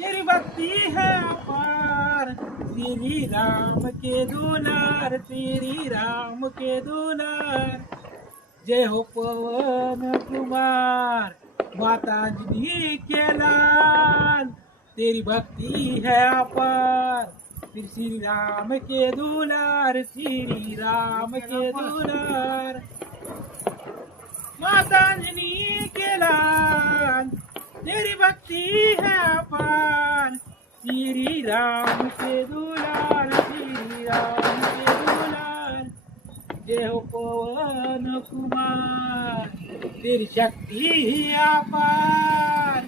तेरी भक्ति है अपार, श्री राम के दुलार, श्री राम के दुलार। जय हो पवन कुमार, माता जी के लाल, तेरी भक्ति है अपार, श्री राम के दुलार, श्री राम के दुलार। माता जी के लाल, तेरी भक्ति है अपार, श्री राम के दुलार, श्री राम के दुलार। जय हो पवन कुमार, तेरी शक्ति है अपार,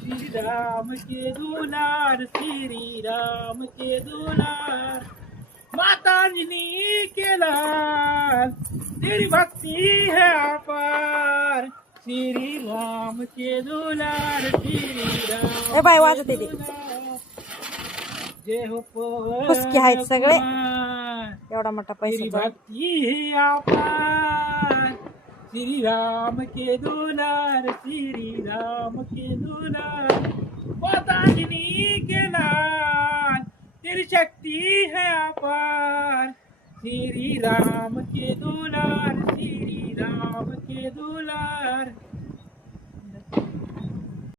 श्री राम के दुलार, श्री राम के दुलार। माता जी के लाल, तेरी भक्ति है अपार, श्री राम के दुलार, श्री राम ए बाई के वाजते ते दुलार। जय हो फुसके आहेत पवन सगळे कुमार, एवढा मोठा तेरी पैसा भक्ति है अपार, श्री राम के दुलार, श्री राम के दुलार। माता जी के लाल, तेरी शक्ति है अपार, श्री राम के दुलार, श्री राम के दुलार।